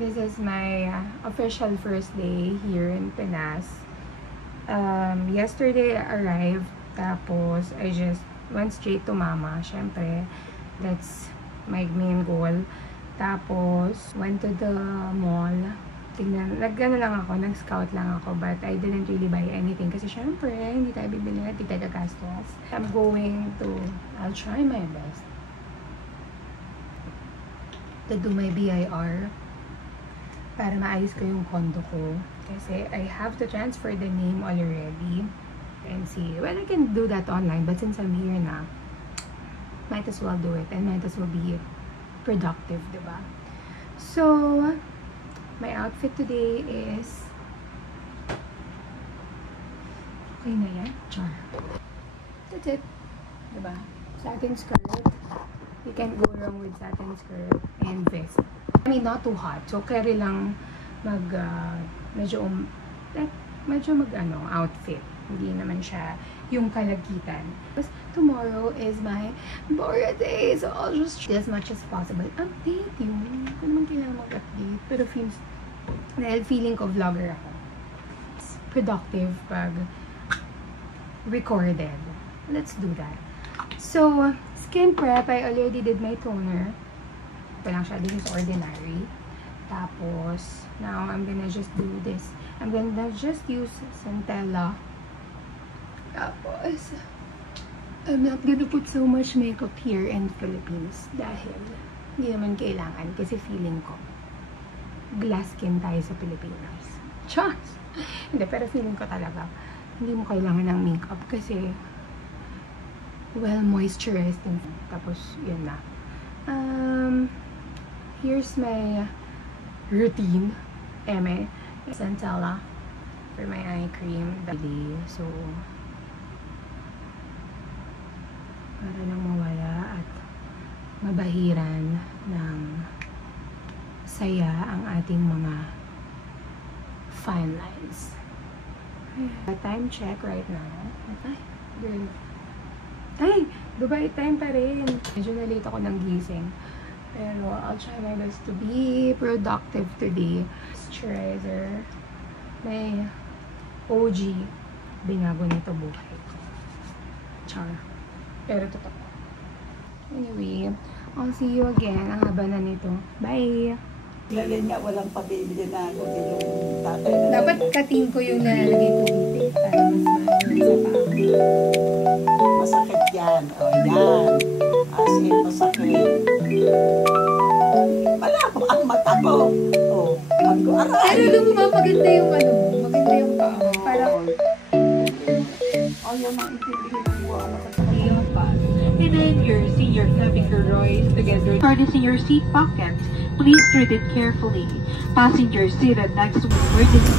This is my official first day here in Pinas. Yesterday I arrived, tapos I just went straight to mama. Syempre, that's my main goal. Tapos, went to the mall. Nag-ano lang ako, nag-scout lang ako, but I didn't really buy anything kasi syempre, hindi tayo bibili na, hindi tayo gagastos. I'll try my best to do my BIR para maayos ko yung condo ko. Kasi I have to transfer the name already and see. Well, I can do that online, but since I'm here na, might as well do it and might as well be productive, diba? So, my outfit today is okay na yan? Char. That's it. Diba? Satin skirt. You can't go wrong with satin skirt and vest. I mean, not too hot. So, carry lang medyo outfit. Hindi naman siya yung kalagitan. Tomorrow is my birthday, so I'll just try as much as possible. Update you. Hindi ko naman kailangan mag-update. Pero feeling ko vlogger ako. It's productive pag recorded. Let's do that. So, skin prep, I already did my toner. Ito lang siya. This is ordinary. Tapos, now I'm gonna just do this. I'm gonna just use Centella. Tapos, I'm not gonna put so much makeup here in Philippines dahil hindi naman kailangan kasi feeling ko glass skin tayo sa Pilipinas. Chas! Hindi, pero feeling ko talaga hindi mo kailangan ng makeup kasi well moisturized din. Tapos, yun na. Here's my routine. Centella for my eye cream. So, para lang mawala at mabahiran ng saya ang ating mga fine lines. Time check right now. Ay, girl. Ay, Dubai time pa rin. Medyo na-late ako ng gising. Pero I'll try my best to be productive today. Moisturizer. May OG. Binago nito buhay ko. Char. Pero totoo. Anyway, I'll see you again. Ang haba na nito. Bye! Lalin nga, walang pabibili na ako yung tatay na. Dapat kating ko yung nalalagay ko dito para mas masapang. Masakit yan. O yan. As in, masakit. Wala akong ang mata ko. O, ang ko aray. Pero nung maganda yung maganda yung paa. Parang, yung mga itibigay ko. And then your senior clavicle rise together. Card is in your seat pocket. Please treat it carefully. Passenger seated next to emergency.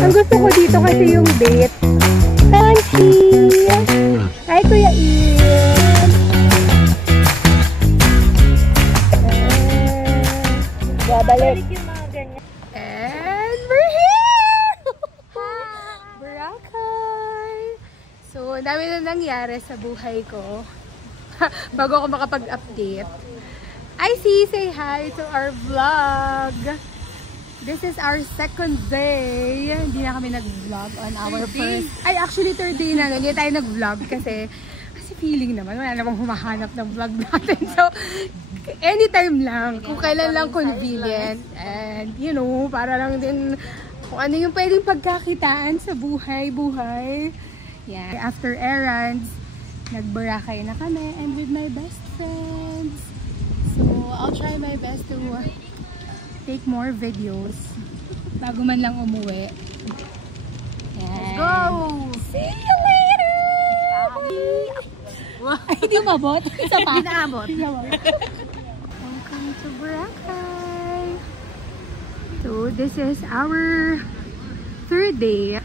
ang gusto ko dito kasi yung date. Hi, Kuya Ian! Babalik. And we're here! Boracay! So, dami na nangyari sa buhay ko. Bago ako makapag-update. Say hi to our vlog! This is our second day. Hindi na kami nag-vlog on our first... Ay, actually third day na. Hindi tayo nag-vlog kasi feeling naman, wala namang humahanap ng vlog natin. So, anytime lang. Kung kailan lang convenient. And, you know, para lang din kung ano yung pwedeng pagkakitaan sa buhay-buhay. Yeah. After errands, nag-Boracay na kami. I'm with my best friends. So, I'll try my best to take more videos bago man lang umuwi. Let's go! See you later! Ay, hindi umabot. Isa pa. Hindi naabot. Welcome to Boracay. So, this is our third day.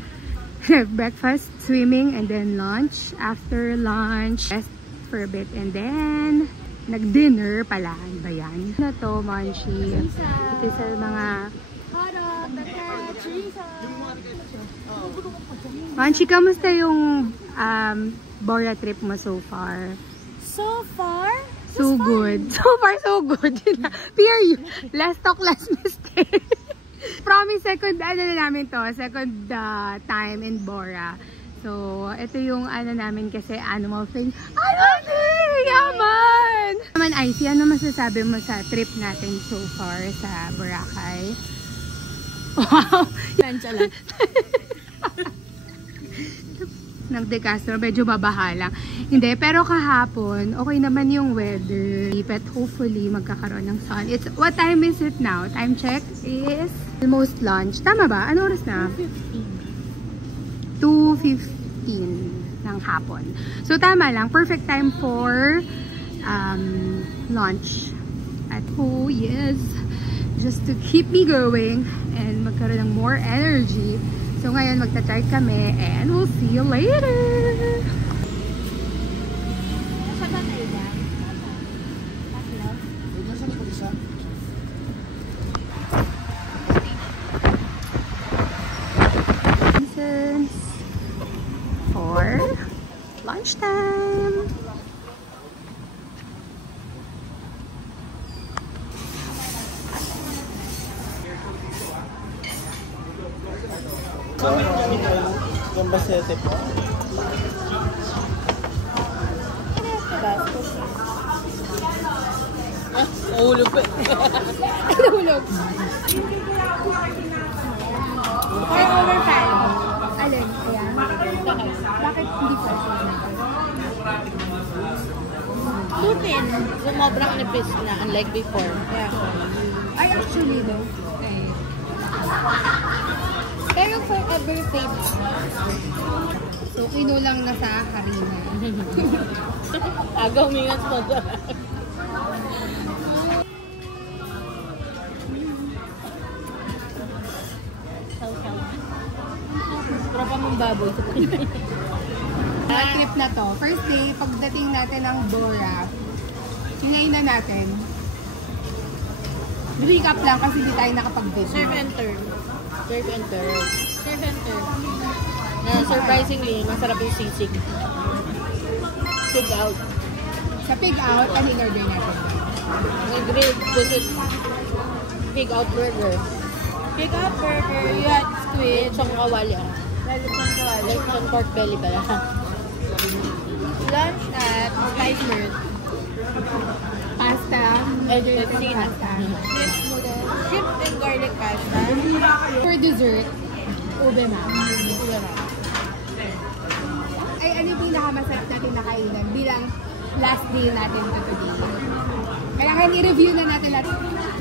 Breakfast, swimming, and then lunch. After lunch, rest for a bit, and then nag-dinner pala. Ano ba yan? Ano to, Monchi? Ito sa mga... Monchi, kamusta yung Bora trip mo so far? So far? So good. So far, so good. Period. Last talk, last mistake. Promise, second time in Bora. So, ito yung namin kasi animal thing. Yaman! Naman, Icy, ano masasabi mo sa trip natin so far sa Boracay? Wow! Plancha lang. Ng De Castro, medyo babaha lang. Hindi, pero kahapon, okay naman yung weather. But hopefully, magkakaroon ng sun. What time is it now? Time check is almost lunch. Tama ba? Ano oras na? 2:15 ng hapon. So, tama lang. Perfect time for lunch. At oh, yes. Just to keep me going and magkaroon ng more energy. So ngayon magta-try kami and we'll see you later! For lunchtime! Yung basete po. Nahulog pa. Nahulog. Or over 5. Alin? Ayan. Bakit hindi pa? Putin. Sumobrang nipis na, unlike before. Yeah. Ay, actually though. Pero forever favorite. So, kino lang nasa harina. Agaw mingat mo doon. Tropa mong baboy. Trip na to. First day, pagdating natin ng Bora, hinayin na natin. Recap lang kasi hindi tayo nakapag-video. Serve and turn. Serve and turn. Serve and turn. Surprisingly, masarap yung sisig. Pig out. Sa pig out, ano in-order natin? May grilled visit. Pig out burger. Pig out burger. You had squid. Lechong kawali. Lechong kawali. Lechong pork belly pala. Lunch at Spice Bird. Pasta. Pasta. Shrimp noodles. Shrimp and garlic pasta. For dessert, ube ma'am. Ube ma'am. Ay, ano yung pinakamasarap natin na kainan bilang last day natin to today? Kailangan i-review na natin lahat.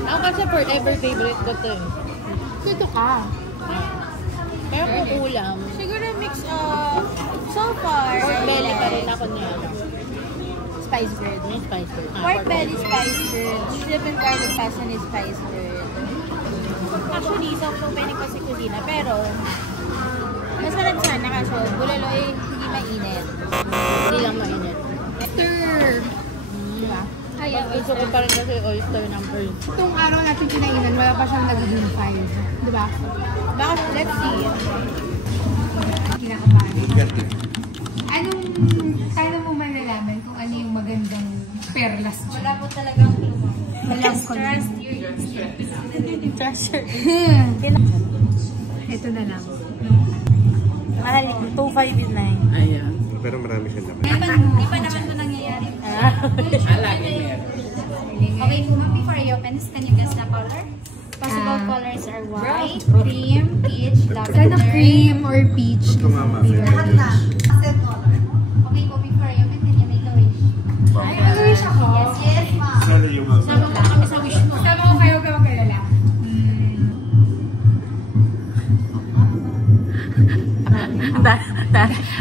Ako kasi forever favorite ko to eh. Ito ka. Pero kung ulam, siguro mix of so far, pork belly pa rin ako niya. Spice bird. May spice bird. Pork belly spice bird. Shrimp and garlic pasta ni spice bird. Actually, so many kasi kusina. Pero, masarap sana kaso, bulalo eh, hindi mainit. Hindi lang mainit. Oyster. Diba? Ayaw. Gusto ko pa rin kasi oyster number. Itong araw natin kinainan, wala pa siyang nagiging 5. Diba? Baka, let's see. Kinakabahan. Kailan mo malalaman kung ano yung magandang perlas dyan? Wala po talagang clue. Walang clue. Trust your instinct. Trust your Ito na lang. Mahal, 2.5 yun na eh. Ayan. Pero marami siya naman. Di pa naman ito nangyayari. Okay, before you open this, can you guess the color? Possible colors are white, cream, peach, Sana lavender. cream or peach. Ito mama. Lahat na. Pastel color. Okay po, before you open, can you make a wish? Mag-wish ako. Yes, yes, ma'am. Sana yung mama. Sama mo kami sa wish mo. Sama ko kayo ka magkalala.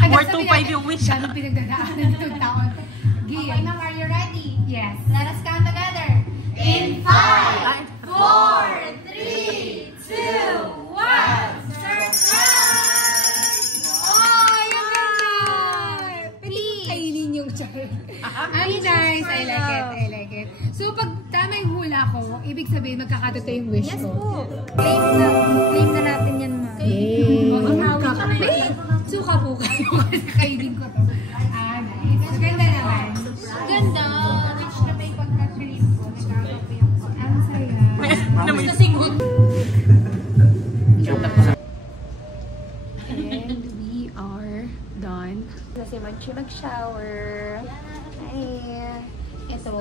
More 2.5 yung wish. Anong pinagdadaanan itong taon? Okay, ma'am, are you ready? Yes. Let us count together. In 5, 4, 3, 2, 1. Surprise! Oh, yung ganda! Pwede kainin yung char. Ang nice. I like it. I like So, pag tama yung hula ko, ibig sabihin magkakatotoo yung wish Yes ko. po. Claim na natin yan, ma'am. Yay! Suka po kayo kasi kayo din ko to. Ah, nice. Maganda naman. Ganda. Rich na pa yung pagka-cream ko. Nagkakapuyak ko. Ang saya. And we are done. Kasi mag-shower. Ay, ito,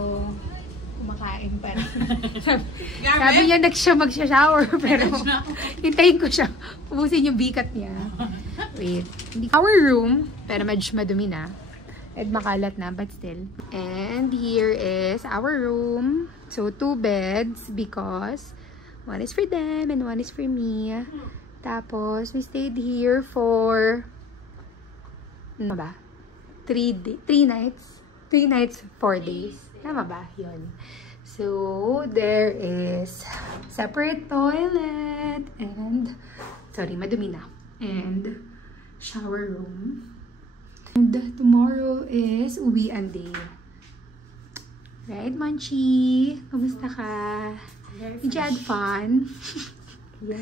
kumakain pa rin. Sabi niya mag-shower, pero hintayin ko siya. Ubusin yung bikat niya. Wait. Our room, pero medyo madumi na. At makalat na, but still. And here is our room. So, 2 beds because one is for them and one is for me. Tapos, we stayed here for ano ba? 3 nights. 3 nights, 4 days. Tama ba? Yun. So, there is separate toilet and, sorry, madumi na. And, shower room. And tomorrow is uwian day. Right, Manchi? Kamusta ka? Did you had fun? Yeah.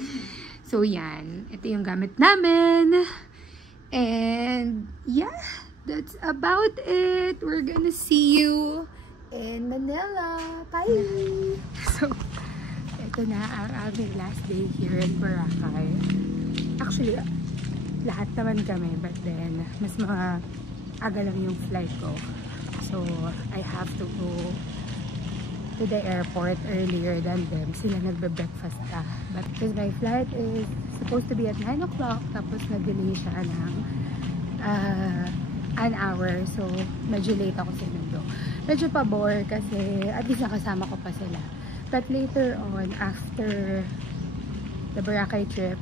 So, yan. Ito yung gamit namin. And, yeah. That's about it. We're gonna see you in Manila. Bye! So, ito na ang aming last day here in Boracay. Actually, lahat naman kami, but then mas mga aga lang yung flight ko, so I have to go to the airport earlier than them. Sila nagbe-breakfast ka, but because my flight is supposed to be at 9 o'clock, tapos na-delay siya ng an hour, so medyo late ako sa mundo. Medyo pabor kasi at least nakasama ko pa sila, but later on, after the Boracay trip,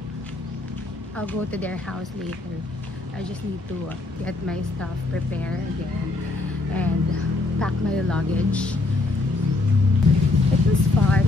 I'll go to their house later. I just need to get my stuff prepared again and pack my luggage. It was fun.